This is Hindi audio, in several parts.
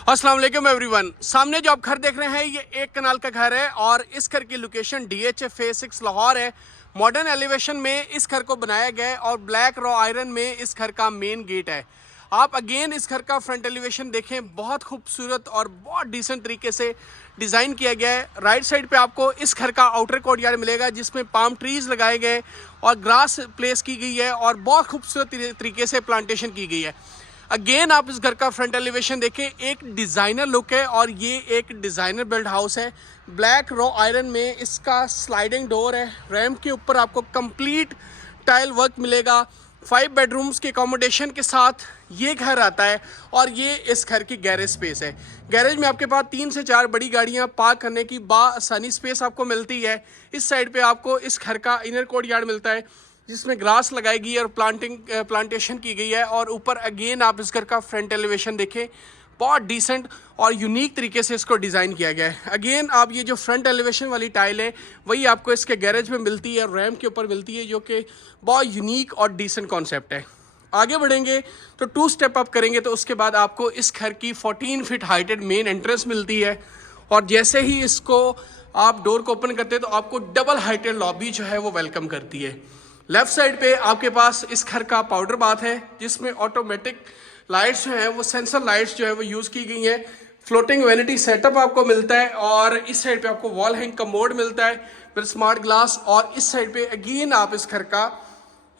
अस्सलाम वालेकुम एवरीवन। सामने जो आप घर देख रहे हैं ये एक कनाल का घर है और इस घर की लोकेशन DH फेज 6 लाहौर है। मॉडर्न एलिवेशन में इस घर को बनाया गया है और ब्लैक रॉ आयरन में इस घर का मेन गेट है। आप अगेन इस घर का फ्रंट एलिवेशन देखें, बहुत खूबसूरत और बहुत डिसेंट तरीके से डिज़ाइन किया गया है। राइट साइड पे आपको इस घर का आउटर कोर्टयार्ड मिलेगा जिसमें पाम ट्रीज लगाए गए और ग्रास प्लेस की गई है और बहुत खूबसूरत तरीके से प्लांटेशन की गई है। अगेन आप इस घर का फ्रंट एलिवेशन देखें, एक डिज़ाइनर लुक है और ये एक डिज़ाइनर बिल्ड हाउस है। ब्लैक रॉ आयरन में इसका स्लाइडिंग डोर है। रैम्प के ऊपर आपको कंप्लीट टाइल वर्क मिलेगा। 5 बेडरूम्स के अकोमोडेशन के साथ ये घर आता है और ये इस घर की गैरेज स्पेस है। गैरेज में आपके पास 3 से 4 बड़ी गाड़ियां पार्क करने की आसानी स्पेस आपको मिलती है। इस साइड पे आपको इस घर का इनर कोर्टयार्ड मिलता है जिसमें ग्रास लगाई गई है और प्लांटेशन की गई है। और ऊपर अगेन आप इस घर का फ्रंट एलिवेशन देखें, बहुत डिसेंट और यूनिक तरीके से इसको डिज़ाइन किया गया है। अगेन आप ये जो फ्रंट एलिवेशन वाली टाइल है वही आपको इसके गैरेज में मिलती है, रैम्प के ऊपर मिलती है, जो कि बहुत यूनिक और डिसेंट कॉन्सेप्ट है। आगे बढ़ेंगे तो 2 स्टेप अप करेंगे तो उसके बाद आपको इस घर की 14 फीट हाइटेड मेन एंट्रेंस मिलती है। और जैसे ही इसको आप डोर को ओपन करते हैं तो आपको डबल हाइटेड लॉबी जो है वो वेलकम करती है। लेफ्ट साइड पे आपके पास इस घर का पाउडर बाथ है जिसमें ऑटोमेटिक लाइट्स जो है वो सेंसर लाइट्स जो है वो यूज़ की गई हैं। फ्लोटिंग वैनिटी सेटअप आपको मिलता है और इस साइड पे आपको वॉल हैंग कमोड मिलता है फिर स्मार्ट ग्लास। और इस साइड पे अगेन आप इस घर का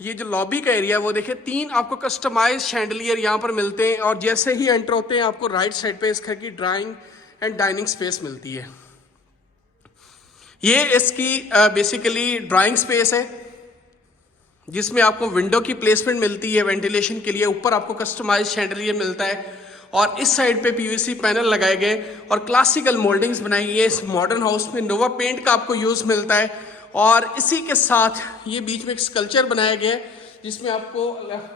ये जो लॉबी का एरिया वो देखिए, 3 आपको कस्टमाइज शैंडलियर यहाँ पर मिलते हैं। और जैसे ही एंटर होते हैं आपको राइट साइड पे इस घर की ड्राइंग एंड डाइनिंग स्पेस मिलती है। ये इसकी बेसिकली ड्राइंग स्पेस है जिसमें आपको विंडो की प्लेसमेंट मिलती है वेंटिलेशन के लिए। ऊपर आपको कस्टमाइज शैंडलियर मिलता है और इस साइड पे PVC पैनल लगाए गए और क्लासिकल मोल्डिंग्स बनाई गई है। इस मॉडर्न हाउस में नोवा पेंट का आपको यूज़ मिलता है। और इसी के साथ ये बीच में एक स्कल्पचर बनाया गया है जिसमें आपको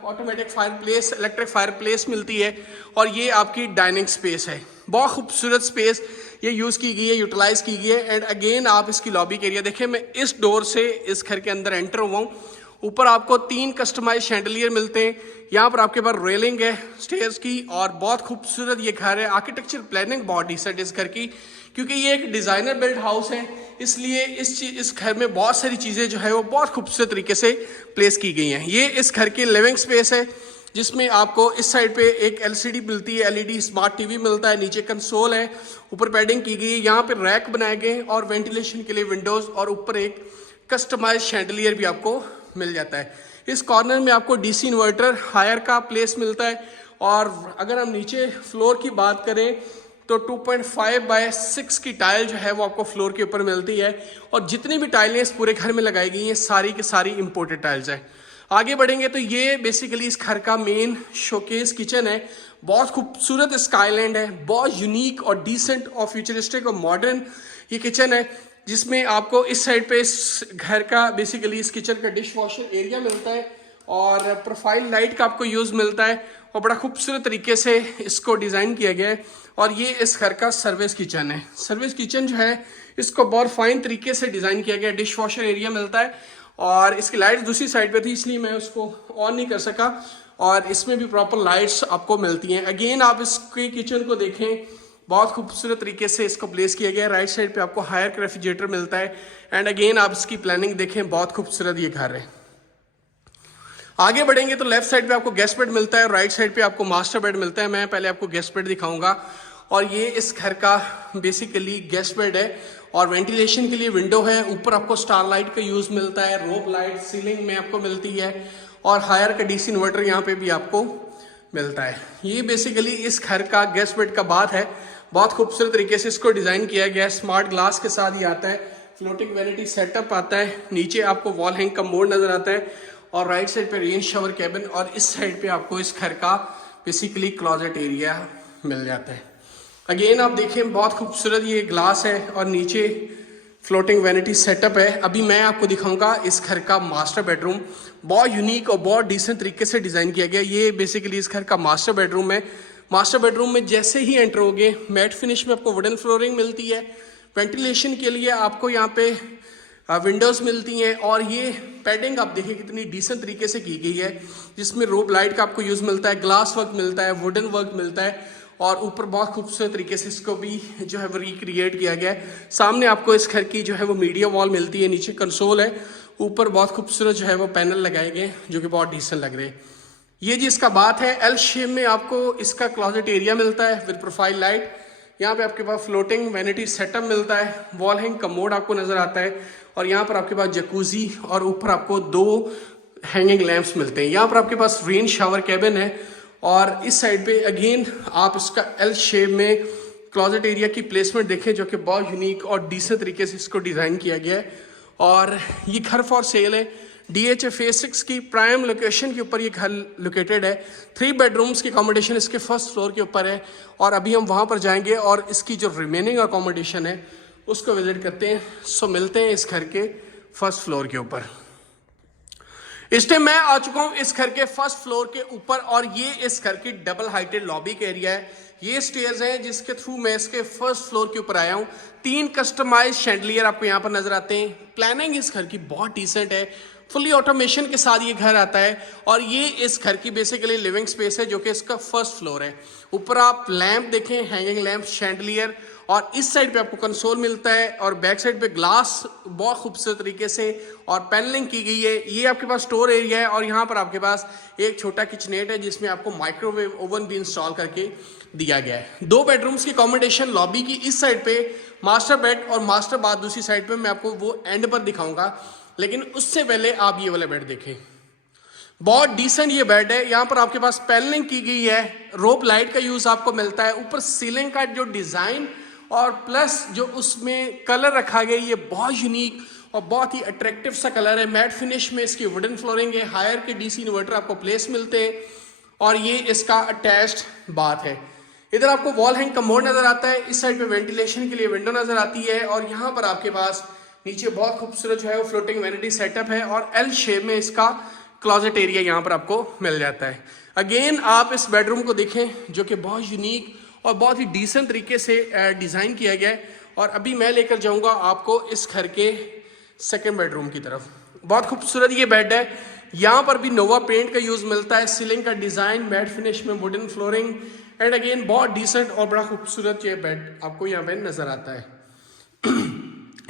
automatic fire place, electric fire place मिलती है। और ये आपकी डाइनिंग स्पेस है, बहुत खूबसूरत स्पेस ये यूज़ की गई है, यूटिलाइज की गई है। एंड अगेन आप इसकी लॉबी के एरिया देखें, मैं इस डोर से इस घर के अंदर एंटर हुआ हूँ। ऊपर आपको 3 कस्टमाइज शैंडलियर मिलते हैं। यहाँ पर आपके पास रेलिंग है स्टेयर्स की और बहुत खूबसूरत ये घर है। आर्किटेक्चर प्लानिंग बहुत डिसेंट इस घर की, क्योंकि ये एक डिज़ाइनर बिल्ड हाउस है इसलिए इस घर में बहुत सारी चीज़ें जो है वो बहुत खूबसूरत तरीके से प्लेस की गई हैं। ये इस घर की लिविंग स्पेस है जिसमें आपको इस साइड पे एक LCD मिलती है, LED स्मार्ट TV मिलता है, नीचे कंसोल है, ऊपर पैडिंग की गई है, यहाँ पे रैक बनाए गए और वेंटिलेशन के लिए विंडोज़ और ऊपर एक कस्टमाइज शैंडलियर भी आपको मिल जाता है। इस कॉर्नर में आपको DC इन्वर्टर हायर का प्लेस मिलता है। और अगर हम नीचे फ्लोर की बात करें तो 2.5x6 की टाइल जो है वो आपको फ्लोर के ऊपर मिलती है। और जितनी भी टाइलें इस पूरे घर में लगाई गई हैं सारी की सारी इंपोर्टेड टाइल्स हैं। आगे बढ़ेंगे तो ये बेसिकली इस घर का मेन शोकेस किचन है। बहुत खूबसूरत स्काईलैंड है, बहुत यूनिक और डिसेंट और फ्यूचरिस्टिक और मॉडर्न ये किचन है जिसमें आपको इस साइड पे इस घर का बेसिकली इस किचन का डिश वॉशर एरिया मिलता है और प्रोफाइल लाइट का आपको यूज़ मिलता है और बड़ा खूबसूरत तरीके से इसको डिज़ाइन किया गया है। और ये इस घर का सर्विस किचन है। सर्विस किचन जो है इसको बहुत फाइन तरीके से डिज़ाइन किया गया है। डिश वॉशर एरिया मिलता है और इसकी लाइट्स दूसरी साइड पे थी इसलिए मैं उसको ऑन नहीं कर सका। और इसमें भी प्रॉपर लाइट्स आपको मिलती हैं। अगेन आप इसके किचन को देखें, बहुत खूबसूरत तरीके से इसको प्लेस किया गया है। राइट साइड पे आपको हायर का रेफ्रिजरेटर मिलता है। एंड अगेन आप इसकी प्लानिंग देखें, बहुत खूबसूरत ये घर है। आगे बढ़ेंगे तो लेफ्ट साइड पे आपको गेस्ट बेड मिलता है और राइट साइड पे आपको मास्टर बेड मिलता है। मैं पहले आपको गेस्ट बेड दिखाऊंगा और ये इस घर का बेसिकली गेस्ट बेड है और वेंटिलेशन के लिए विंडो है। ऊपर आपको स्टार लाइट का यूज़ मिलता है, रोप लाइट सीलिंग में आपको मिलती है और हायर का DC इन्वर्टर यहाँ पे भी आपको मिलता है। ये बेसिकली इस घर का गेस्ट बेड का बात है। बहुत खूबसूरत तरीके से इसको डिज़ाइन किया गया है। स्मार्ट ग्लास के साथ ही आता है, फ्लोटिंग वैनिटी सेटअप आता है, नीचे आपको वॉल हैंग का मोड नज़र आता है और राइट साइड पे रेन शावर कैबिन और इस साइड पे आपको इस घर का बेसिकली क्लॉजेट एरिया मिल जाता है। अगेन आप देखें, बहुत खूबसूरत ये ग्लास है और नीचे फ्लोटिंग वैनिटी सेटअप है। अभी मैं आपको दिखाऊंगा इस घर का मास्टर बेडरूम। बहुत यूनिक और बहुत डिसेंट तरीके से डिज़ाइन किया गया। ये बेसिकली इस घर का मास्टर बेडरूम है। मास्टर बेडरूम में जैसे ही एंटर होगे मैट फिनिश में आपको वुडन फ्लोरिंग मिलती है। वेंटिलेशन के लिए आपको यहाँ पे विंडोज़ मिलती हैं और ये पैडिंग आप देखिए कितनी डिसेंट तरीके से की गई है जिसमें रोप लाइट का आपको यूज़ मिलता है, ग्लास वर्क मिलता है, वुडन वर्क मिलता है और ऊपर बहुत खूबसूरत तरीके से इसको भी जो है वो रिक्रिएट किया गया है। सामने आपको इस घर की जो है वो मीडिया वॉल मिलती है, नीचे कंसोल है, ऊपर बहुत खूबसूरत जो है वो पैनल लगाए गए जो कि बहुत डिसेंट लग रहे हैं। ये जी इसका बात है। एल शेप में आपको इसका क्लोजेट एरिया मिलता है विद प्रोफाइल लाइट। यहाँ पे आपके पास फ्लोटिंग वैनिटी सेटअप मिलता है, वॉल हैंग कमोड आपको नजर आता है, और यहाँ पर आपके पास जकूजी और ऊपर आपको 2 हैंगिंग लैंप्स मिलते हैं। यहाँ पर आपके पास रेन शावर कैबिन है, और इस साइड पे अगेन आप इसका एल शेप में क्लोजेट एरिया की प्लेसमेंट देखें जो कि बहुत यूनिक और डिसेंट तरीके से इसको डिज़ाइन किया गया है। और ये घर फॉर सेल है, DHA फेज 6 की प्राइम लोकेशन के ऊपर ये घर लोकेटेड है। 3 बेडरूम्स की अकोमोडेशन इसके फर्स्ट फ्लोर के ऊपर है, और अभी हम वहाँ पर जाएंगे और इसकी जो रिमेनिंग अकोमोडेशन है उसको विजिट करते हैं। सो मिलते हैं इस घर के फर्स्ट फ्लोर के ऊपर। इस टाइम मैं आ चुका हूँ इस घर के फर्स्ट फ्लोर के ऊपर, और ये इस घर की डबल हाइटेड लॉबी का एरिया है। ये स्टेयर्स हैं जिसके थ्रू मैं इसके फर्स्ट फ्लोर के ऊपर आया हूँ। 3 कस्टमाइज शैंडलियर आपको यहाँ पर नजर आते हैं। प्लानिंग इस घर की बहुत डिसेंट है, फुली ऑटोमेशन के साथ ये घर आता है, और ये इस घर की बेसिकली लिविंग स्पेस है जो कि इसका फर्स्ट फ्लोर है। ऊपर आप लैंप देखें, हैंगिंग लैंप, शैंडलियर, और इस साइड पे आपको कंसोल मिलता है, और बैक साइड पे ग्लास बहुत खूबसूरत तरीके से और पैनलिंग की गई है। ये आपके पास स्टोर एरिया है, और यहाँ पर आपके पास एक छोटा किचनेट है जिसमें आपको माइक्रोवेव ओवन भी इंस्टॉल करके दिया गया है। 2 बेडरूम्स की अकोमोडेशन लॉबी की इस साइड पे, मास्टर बेड और मास्टर बाथ दूसरी साइड पे। मैं आपको वो एंड पर दिखाऊंगा, लेकिन उससे पहले आप ये वाला बेड देखें। बहुत डिसेंट ये बेड है। यहाँ पर आपके पास पैनलिंग की गई है, रोप लाइट का यूज आपको मिलता है। ऊपर सीलिंग का जो डिजाइन और प्लस जो उसमें कलर रखा गया, ये बहुत यूनिक और बहुत ही अट्रैक्टिव सा कलर है। मैट फिनिश में इसकी वुडन फ्लोरिंग है, हायर के DC इन्वर्टर आपको प्लेस मिलते हैं, और ये इसका अटैच्ड बाथ है। इधर आपको वॉल हैंग कमोड नजर आता है, इस साइड पे वेंटिलेशन के लिए विंडो नजर आती है, और यहाँ पर आपके पास नीचे बहुत खूबसूरत जो है वो फ्लोटिंग वैनिटी सेटअप है, और एल शेप में इसका क्लोजेट एरिया यहाँ पर आपको मिल जाता है। अगेन आप इस बेडरूम को देखें जो कि बहुत यूनिक और बहुत ही डिसेंट तरीके से डिज़ाइन किया गया है। और अभी मैं लेकर जाऊंगा आपको इस घर के सेकंड बेडरूम की तरफ। बहुत खूबसूरत ये बेड है, यहाँ पर भी नोवा पेंट का यूज़ मिलता है, सीलिंग का डिज़ाइन, मैट फिनिश में वुडन फ्लोरिंग, एंड अगेन बहुत डिसेंट और बड़ा खूबसूरत ये बेड आपको यहाँ पे नज़र आता है।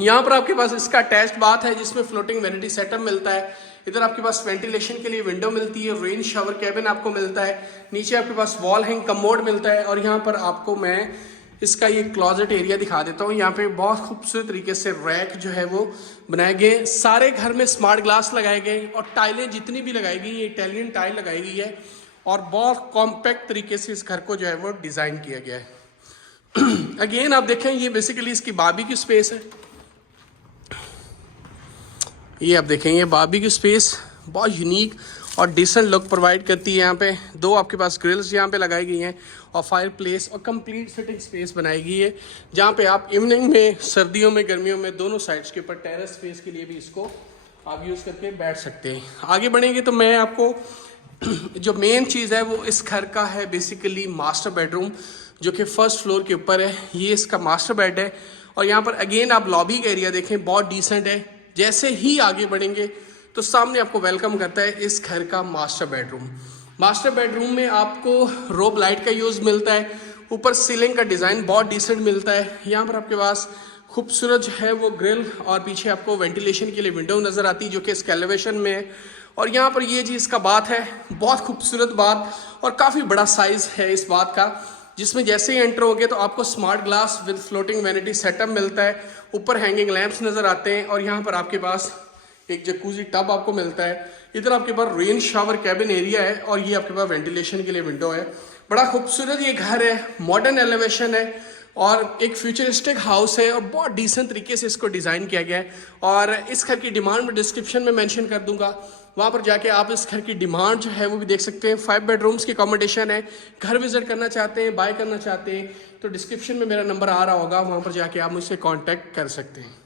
यहाँ पर आपके पास इसका अटैच्ड बाथ है जिसमें फ्लोटिंग वैनिटी सेटअप मिलता है। इधर आपके पास वेंटिलेशन के लिए विंडो मिलती है, रेन शावर कैबिन आपको मिलता है, नीचे आपके पास वॉल हैंग कमोड मिलता है, और यहाँ पर आपको मैं इसका ये क्लोजेट एरिया दिखा देता हूँ। यहाँ पे बहुत खूबसूरत तरीके से रैक जो है वो बनाए गए। सारे घर में स्मार्ट ग्लास लगाए गए, और टाइलें जितनी भी लगाई गई ये इटालियन टाइल लगाई गई है, और बहुत कॉम्पैक्ट तरीके से इस घर को जो है वो डिज़ाइन किया गया है। अगेन आप देखें, ये बेसिकली इसकी बारबी की स्पेस है। ये आप देखेंगे बारबी की स्पेस बहुत यूनिक और डिसेंट लुक प्रोवाइड करती है। यहाँ पे 2 आपके पास ग्रिल्स यहाँ पे लगाई गई हैं, और फायर प्लेस और कंप्लीट सिटिंग स्पेस बनाई गई है, जहाँ पे आप इवनिंग में, सर्दियों में, गर्मियों में दोनों साइड्स के ऊपर टेरेस स्पेस के लिए भी इसको आप यूज़ करके बैठ सकते हैं। आगे बढ़ेंगे तो मैं आपको जो मेन चीज़ है वो इस घर का है बेसिकली मास्टर बेडरूम, जो कि फर्स्ट फ्लोर के ऊपर है। ये इसका मास्टर बेड है, और यहाँ पर अगेन आप लॉबी का एरिया देखें, बहुत डिसेंट है। जैसे ही आगे बढ़ेंगे तो सामने आपको वेलकम करता है इस घर का मास्टर बेडरूम। मास्टर बेडरूम में आपको रोप लाइट का यूज़ मिलता है, ऊपर सीलिंग का डिज़ाइन बहुत डिसेंट मिलता है। यहाँ पर आपके पास खूबसूरत जो है वो ग्रिल, और पीछे आपको वेंटिलेशन के लिए विंडो नज़र आती है जो कि इसके एलिवेशन में है। और यहाँ पर ये जी इसका बाथ है, बहुत खूबसूरत बाथ, और काफ़ी बड़ा साइज़ है इस बाथ का, जिसमें जैसे ही एंटर होगे तो आपको smart glass with floating vanity setup मिलता है, ऊपर हैंगिंग लैंप्स नज़र आते हैं, और यहाँ पर आपके पास एक जकूजी टब आपको मिलता है। इधर आपके पास रेन शावर कैबिन एरिया है, और ये आपके पास वेंटिलेशन के लिए विंडो है। बड़ा खूबसूरत ये घर है, मॉडर्न एलिवेशन है, और एक फ्यूचरिस्टिक हाउस है, और बहुत डिसेंट तरीके से इसको डिज़ाइन किया गया है। और इस घर की डिमांड में डिस्क्रिप्शन में मेंशन कर दूंगा, वहाँ पर जाके आप इस घर की डिमांड जो है वो भी देख सकते हैं। 5 बेडरूम्स की अकोमोडेशन है। घर विजिट करना चाहते हैं, बाय करना चाहते हैं, तो डिस्क्रिप्शन में मेरा नंबर आ रहा होगा, वहाँ पर जाके आप मुझसे कॉन्टैक्ट कर सकते हैं।